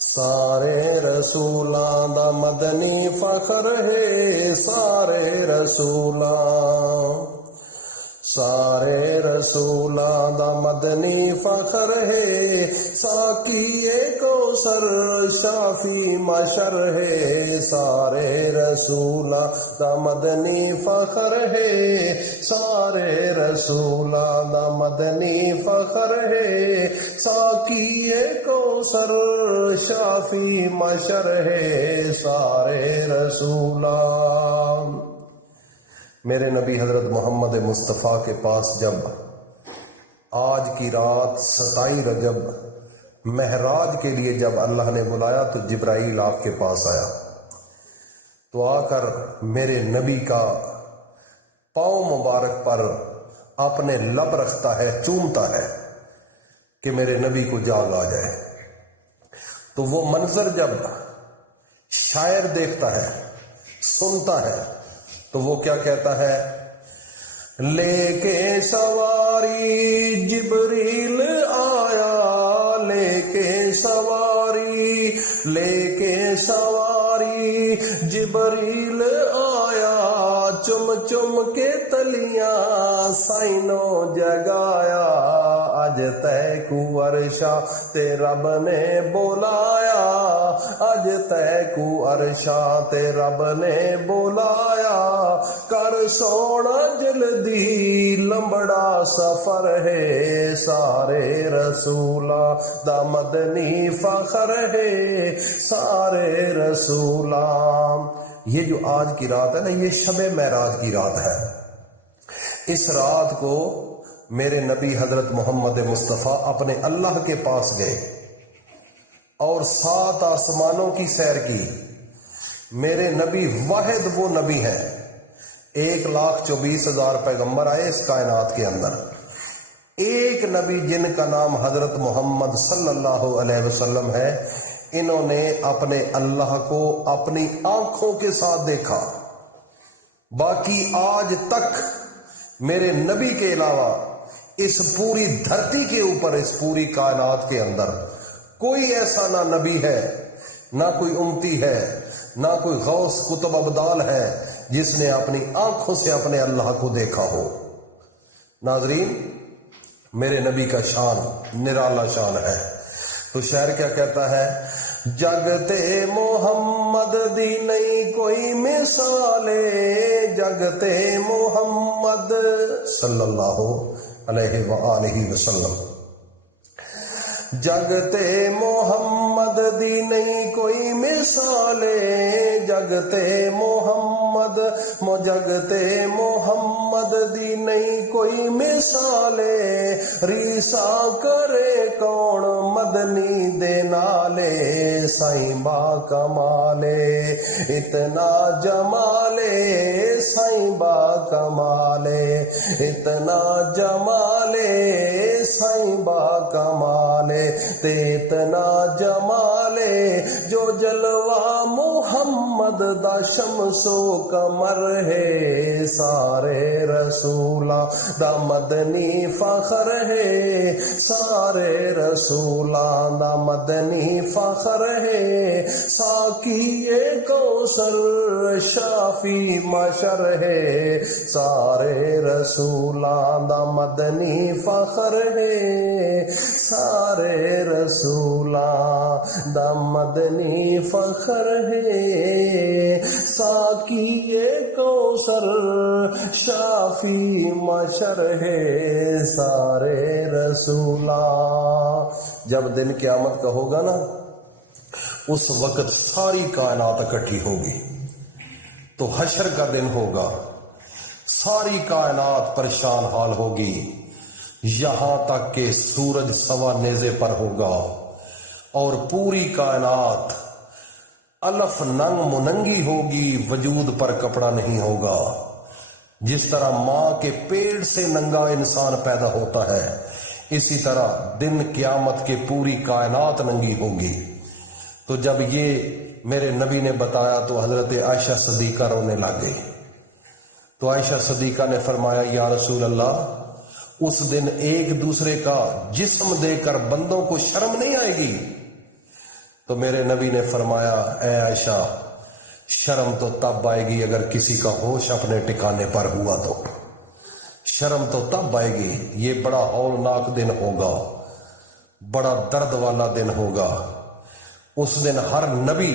سارے رسولاں دا مدنی فخر ہے، سارے رسولاں، سارے رسولاں دا مدنی فخر ہے، ساقی کوثر شافی محشر ہے، سارے رسولاں دا مدنی فخر ہے، سارے رسولاں دا مدنی فخر ہے، ساقی کوثر شافی محشر ہے، سارے رسولاں۔ میرے نبی حضرت محمد مصطفیٰ کے پاس جب آج کی رات 27 رجب معراج کے لیے جب اللہ نے بلایا تو جبرائیل آپ کے پاس آیا، تو آ کر میرے نبی کا پاؤں مبارک پر اپنے لب رکھتا ہے، چومتا ہے کہ میرے نبی کو جاگ آ جائے۔ تو وہ منظر جب شاعر دیکھتا ہے، سنتا ہے، تو وہ کیا کہتا ہے؟ لے کے سواری جبریل آیا، لے کے سواری، لے کے سواری جبریل آیا، چم چم کے تلیاں سائنوں جگایا، اج تے کو عرشا تے رب نے بولایا، اج تے کو عرشا تے رب نے بولایا، کر سونا جلدی لمبڑا سفر ہے، سارے رسولاں دا مدنی فخر ہے، سارے رسولاں۔ یہ جو آج کی رات ہے نا، یہ شب معراج کی رات ہے۔ اس رات کو میرے نبی حضرت محمد مصطفیٰ اپنے اللہ کے پاس گئے اور 7 آسمانوں کی سیر کی۔ میرے نبی واحد وہ نبی ہیں، 1,24,000 پیغمبر آئے اس کائنات کے اندر، ایک نبی جن کا نام حضرت محمد صلی اللہ علیہ وسلم ہے، انہوں نے اپنے اللہ کو اپنی آنکھوں کے ساتھ دیکھا۔ باقی آج تک میرے نبی کے علاوہ اس پوری دھرتی کے اوپر، اس پوری کائنات کے اندر کوئی ایسا نہ نبی ہے، نہ کوئی امتی ہے، نہ کوئی غوث قطب ابدال ہے جس نے اپنی آنکھوں سے اپنے اللہ کو دیکھا ہو۔ ناظرین، میرے نبی کا شان نرالا شان ہے۔ تو شاعر کیا کہتا ہے؟ جگتے محمد دی نہیں کوئی مثالے، جگتے محمد صلی اللہ علیہ وآلہ وسلم، جگتے محمد دی نہیں کوئی مثالے، جگتے محمد جگتے محمد دی نہیں کوئی مثالے، ریسا کرے کون مدنی دے نالے، سائیں با کمالے اتنا جمالے، سائیں با کمالے اتنا جمالے، سائیں با کمالے تے اتنا جمالے، جو جلوہ محمد دا شمس و قمر ہے، سارے رسولاں دا مدنی فخر ہے، سارے رسولاں دا مدنی فخر ہے، ساقی کوثر شافی محشر ہے، سارے رسولاں دا مدنی فخر ہے، سارے رسولاں دا مدنی فخر ہے، ساقی کوثر شافی محشر ہے، سارے رسولاں۔ جب دن قیامت کا ہوگا نا، اس وقت ساری کائنات اکٹھی ہوگی، تو حشر کا دن ہوگا، ساری کائنات پریشان حال ہوگی، یہاں تک کہ سورج سوا نیزے پر ہوگا اور پوری کائنات الف ننگ مننگی ہوگی، وجود پر کپڑا نہیں ہوگا۔ جس طرح ماں کے پیٹ سے ننگا انسان پیدا ہوتا ہے، اسی طرح دن قیامت کے پوری کائنات ننگی ہوگی۔ تو جب یہ میرے نبی نے بتایا تو حضرت عائشہ صدیقہ رونے لگے۔ تو عائشہ صدیقہ نے فرمایا، یا رسول اللہ، اس دن ایک دوسرے کا جسم دے کر بندوں کو شرم نہیں آئے گی؟ تو میرے نبی نے فرمایا اے عائشہ شرم تو تب آئے گی اگر کسی کا ہوش اپنے ٹھکانے پر ہوا تو، شرم تو تب آئے گی، یہ بڑا ہولناک دن ہوگا، بڑا درد والا دن ہوگا۔ اس دن ہر نبی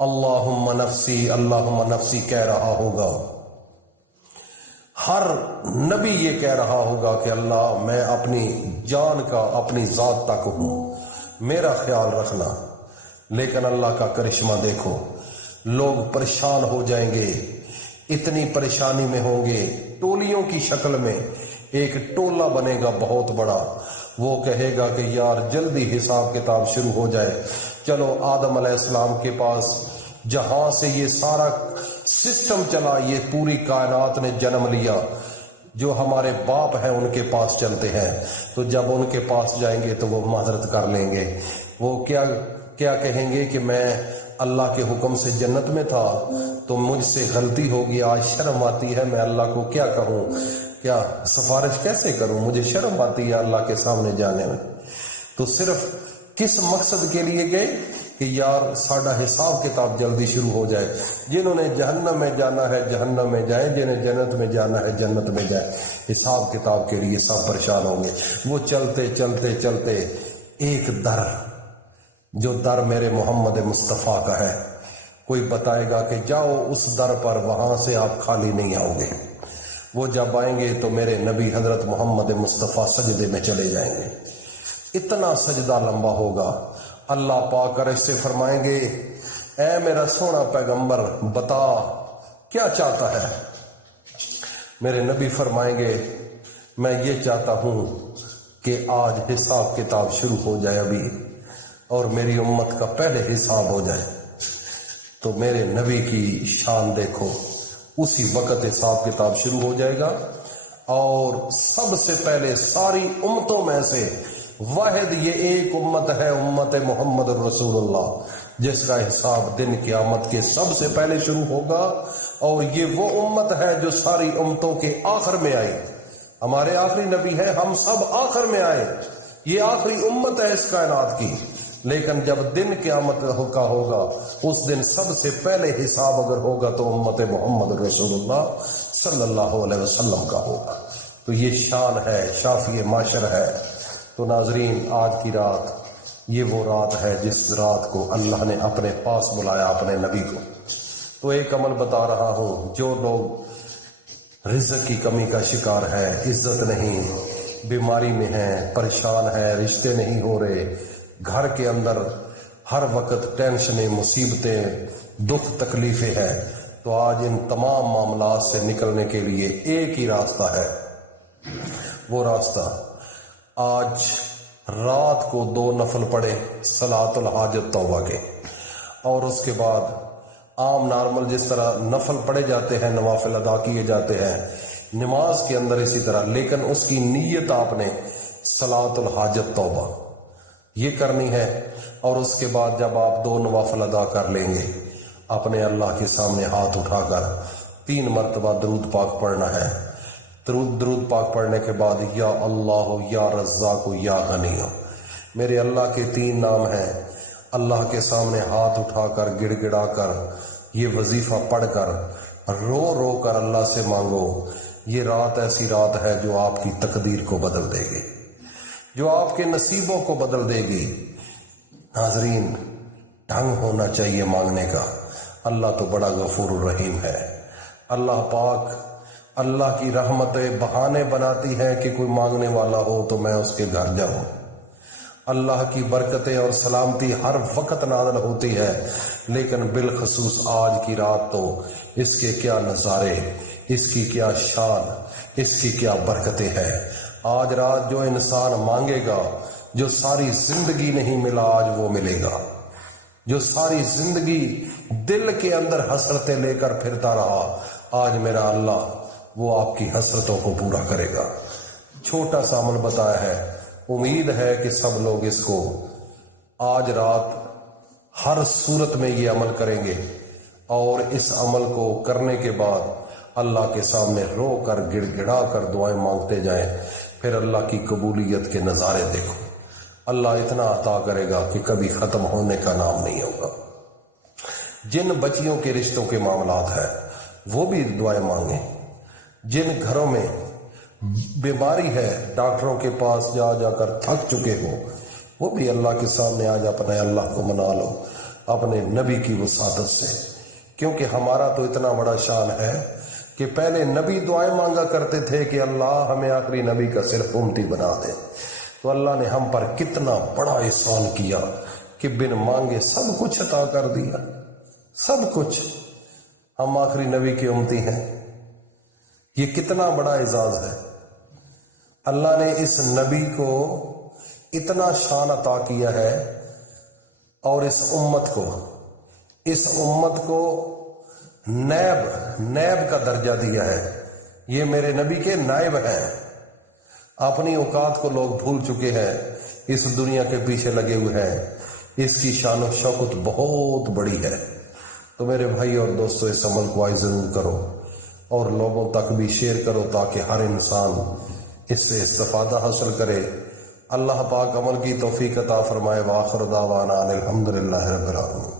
اللہم نفسی اللہم نفسی کہہ رہا ہوگا، ہر نبی یہ کہہ رہا ہوگا کہ اللہ میں اپنی جان کا اپنی ذات تک ہوں، میرا خیال رکھنا۔ لیکن اللہ کا کرشمہ دیکھو، لوگ پریشان ہو جائیں گے، اتنی پریشانی میں ہوں گے، ٹولیوں کی شکل میں ایک ٹولہ بنے گا بہت بڑا، وہ کہے گا کہ یار جلدی حساب کتاب شروع ہو جائے، چلو آدم علیہ السلام کے پاس جہاں سے یہ سارا سسٹم چلا، یہ پوری کائنات نے جنم لیا، جو ہمارے باپ ہیں ان کے پاس چلتے ہیں۔ تو جب ان کے پاس جائیں گے تو وہ معذرت کر لیں گے، وہ کیا کہیں گے کہ میں اللہ کے حکم سے جنت میں تھا تو مجھ سے غلطی ہوگی، آج شرم آتی ہے، میں اللہ کو کیا کہوں، کیا سفارش کیسے کروں، مجھے شرم آتی ہے اللہ کے سامنے جانے میں۔ تو صرف کس مقصد کے لیے گئے کہ یار ساڈا حساب کتاب جلدی شروع ہو جائے، جنہوں نے جہنم میں جانا ہے جہنم میں جائیں، جنہیں جنت میں جانا ہے جنت میں جائیں۔ حساب کتاب کے لیے سب پریشان ہوں گے۔ وہ چلتے چلتے چلتے ایک در، جو در میرے محمد مصطفیٰ کا ہے، کوئی بتائے گا کہ جاؤ اس در پر، وہاں سے آپ خالی نہیں آؤ گے۔ وہ جب آئیں گے تو میرے نبی حضرت محمد مصطفیٰ سجدے میں چلے جائیں گے، اتنا سجدہ لمبا ہوگا۔ اللہ پاک عرش سے فرمائیں گے اے میرا سونا پیغمبر بتا کیا چاہتا ہے؟ میرے نبی فرمائیں گے میں یہ چاہتا ہوں کہ آج حساب کتاب شروع ہو جائے ابھی، اور میری امت کا پہلے حساب ہو جائے۔ تو میرے نبی کی شان دیکھو، اسی وقت حساب کتاب شروع ہو جائے گا، اور سب سے پہلے ساری امتوں میں سے واحد یہ ایک امت ہے، امت محمد رسول اللہ، جس کا حساب دن قیامت کے سب سے پہلے شروع ہوگا۔ اور یہ وہ امت ہے جو ساری امتوں کے آخر میں آئی، ہمارے آخری نبی ہیں، ہم سب آخر میں آئے، یہ آخری امت ہے اس کائنات کی۔ لیکن جب دن قیامت کا ہوگا، اس دن سب سے پہلے حساب اگر ہوگا تو امت محمد رسول اللہ صلی اللہ علیہ وسلم کا ہوگا۔ تو یہ شان ہے، شافی معاشر ہے۔ تو ناظرین، آج کی رات یہ وہ رات ہے جس رات کو اللہ نے اپنے پاس بلایا اپنے نبی کو۔ تو ایک عمل بتا رہا ہوں، جو لوگ رزق کی کمی کا شکار ہے، عزت نہیں، بیماری میں ہیں، پریشان ہیں، رشتے نہیں ہو رہے، گھر کے اندر ہر وقت ٹینشنیں، مصیبتیں، دکھ تکلیفیں ہیں، تو آج ان تمام معاملات سے نکلنے کے لیے ایک ہی راستہ ہے۔ وہ راستہ آج رات کو 2 نفل پڑھے صلاۃ الحاجت توبہ کے، اور اس کے بعد عام نارمل جس طرح نفل پڑھے جاتے ہیں، نوافل ادا کیے جاتے ہیں نماز کے اندر اسی طرح، لیکن اس کی نیت آپ نے صلاۃ الحاجت توبہ یہ کرنی ہے۔ اور اس کے بعد جب آپ 2 نوافل ادا کر لیں گے، اپنے اللہ کے سامنے ہاتھ اٹھا کر 3 مرتبہ درود پاک پڑھنا ہے۔ درود پاک پڑھنے کے بعد یا اللہ یا رزاق یا غنی، میرے اللہ کے 3 نام ہیں، اللہ کے سامنے ہاتھ اٹھا کر گڑ گڑا کر یہ وظیفہ پڑھ کر رو رو کر اللہ سے مانگو۔ یہ رات ایسی رات ہے جو آپ کی تقدیر کو بدل دے گی، جو آپ کے نصیبوں کو بدل دے گی۔ ناظرین، ڈھنگ ہونا چاہیے مانگنے کا۔ اللہ تو بڑا غفور الرحیم ہے۔ اللہ پاک اللہ کی رحمت بہانے بناتی ہے کہ کوئی مانگنے والا ہو تو میں اس کے گھر جاؤں۔ اللہ کی برکتیں اور سلامتی ہر وقت نازل ہوتی ہے، لیکن بالخصوص آج کی رات تو اس کے کیا نظارے، اس کی کیا شان، اس کی کیا برکتیں ہیں۔ آج رات جو انسان مانگے گا، جو ساری زندگی نہیں ملا آج وہ ملے گا، جو ساری زندگی دل کے اندر حسرتیں لے کر پھرتا رہا، آج میرا اللہ وہ آپ کی حسرتوں کو پورا کرے گا۔ چھوٹا سا عمل بتایا ہے، امید ہے کہ سب لوگ اس کو آج رات ہر صورت میں یہ عمل کریں گے، اور اس عمل کو کرنے کے بعد اللہ کے سامنے رو کر گڑ گڑا کر دعائیں مانگتے جائیں، پھر اللہ کی قبولیت کے نظارے دیکھو۔ اللہ اتنا عطا کرے گا کہ کبھی ختم ہونے کا نام نہیں ہوگا۔ جن بچیوں کے رشتوں کے معاملات ہیں وہ بھی دعائیں مانگیں۔ جن گھروں میں بیماری ہے، ڈاکٹروں کے پاس جا جا کر تھک چکے ہو، وہ بھی اللہ کے سامنے آج اپنے اللہ کو منا لو اپنے نبی کی وساطت سے، کیونکہ ہمارا تو اتنا بڑا شان ہے کہ پہلے نبی دعائیں مانگا کرتے تھے کہ اللہ ہمیں آخری نبی کا صرف امتی بنا دے، تو اللہ نے ہم پر کتنا بڑا احسان کیا کہ بن مانگے سب کچھ عطا کر دیا، سب کچھ۔ ہم آخری نبی کے امتی ہیں، یہ کتنا بڑا اعزاز ہے۔ اللہ نے اس نبی کو اتنا شان عطا کیا ہے اور اس امت کو نیب کا درجہ دیا ہے۔ یہ میرے نبی کے نائب ہیں۔ اپنی اوقات کو لوگ بھول چکے ہیں، اس دنیا کے پیچھے لگے ہوئے ہیں۔ اس کی شان و شوکت بہت بڑی ہے۔ تو میرے بھائی اور دوستو، اس عمل کو آج ضرور کرو اور لوگوں تک بھی شیئر کرو تاکہ ہر انسان اس سے استفادہ حاصل کرے۔ اللہ پاک عمل کی توفیق عطا فرمائے۔ وآخر دعوانا الحمدللہ رب العالمین۔